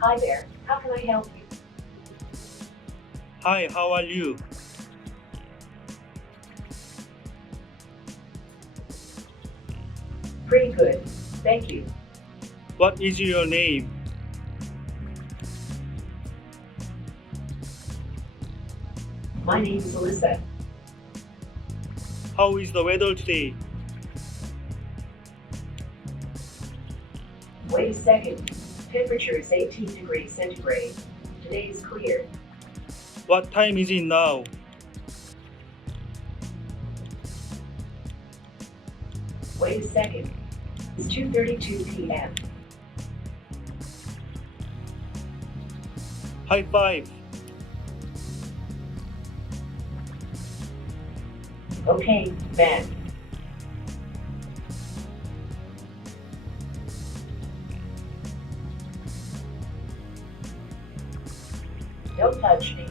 Hi there, how can I help you? Hi, how are you? Pretty good, thank you. What is your name? My name is Alyssa. How is the weather today? Wait a second. Temperature is 18 degrees centigrade. Today is clear. What time is it now? Wait a second. It's 2:32 p.m. High five. Okay, Ben. Don't touch me.